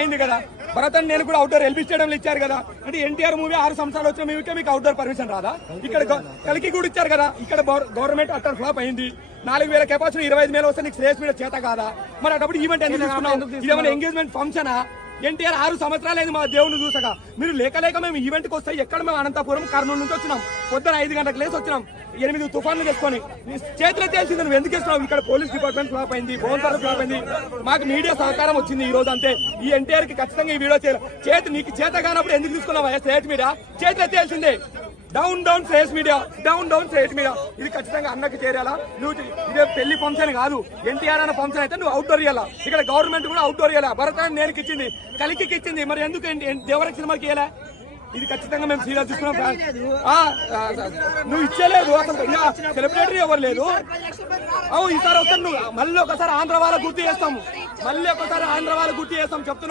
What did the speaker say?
అయింది కదా. భరత్ నేను కూడా అవుట్డోర్ ఎల్బీ స్టేడియంలో ఇచ్చారు కదా. అంటే ఎన్టీఆర్ మూవీ 6 సంవత్సరాలు వచ్చిన మూవీకే మీకు అవుట్డోర్ పర్మిషన్ రాదా? ఇక్కడ కలికి కూడా ఇచ్చారు కదా. ఇక్కడ గవర్నమెంట్ అట్టర్ ఫ్లాప్ అయింది. 4000 కెపాసిటీ 25,000 వస్తే నీకు శ్రేయస్ మీద చేత కాదా? మరి అప్పుడు ఈవెంట్ ఎందుకు తీసుకున్నావు? ఇదేమైనా ఎంగేజ్మెంట్ ఫంక్షనా? ఎన్టీఆర్ 6 సంవత్సరాలు అయింది మా దేవుని చూసగా. మీరు లేక మేము ఈవెంట్కి వస్తే ఎక్కడ మేము అనంతపురం కర్నూలు నుంచి వచ్చినాం. పొద్దున 5 గంటలకు లేసి వచ్చినాం. 8 తుఫాన్లు చేసుకొని చేతిలో తెలిసింది నువ్వు ఎందుకు ఇస్తున్నావు? ఇక్కడ పోలీస్ డిపార్ట్మెంట్ ఫ్లాప్ అయింది, బోన్సార్ ఫ్లాప్ అయింది. మాకు మీడియా సహకారం వచ్చింది ఈ రోజు అంతే. ఈ ఎన్టీఆర్ కి ఖచ్చితంగా ఈ వీడియో చేయాలి. నీకు చేత కానప్పుడు ఎందుకు తీసుకున్నావా స్టేట్ మీడియా? చేతిలో తెలిసిందే. Down Shreyas media, down Shreyas media. ఇది ఖచ్చితంగా అన్నకి చేరాలా? నువ్వు ఇదే పెళ్లి ఫంక్షన్ కాదు. ఎన్టీఆర్ అన్న ఫంక్షన్ అయితే నువ్వు అవుట్డోర్ ఇవ్వాలా. ఇక్కడ గవర్నమెంట్ కూడా అవుట్డోర్ ఇవ్వాలా. భరతాన్ని నేరుకి ఇచ్చింది, కలికి ఇచ్చింది. మరి ఎందుకు దేవరక్ష సినిమాకి ఇవ్వాలా? ఇది ఖచ్చితంగా మేము సీరియస్ తీసుకున్నాం. నువ్వు ఇచ్చేలేదు అసలు. ఇంకా సెలబ్రిటీ ఎవరు లేదు. ఈసారి వస్తాను. నువ్వు మళ్ళీ ఒకసారి ఆంధ్ర వాళ్ళ గుర్తు చేస్తాము. చెప్తున్నాం.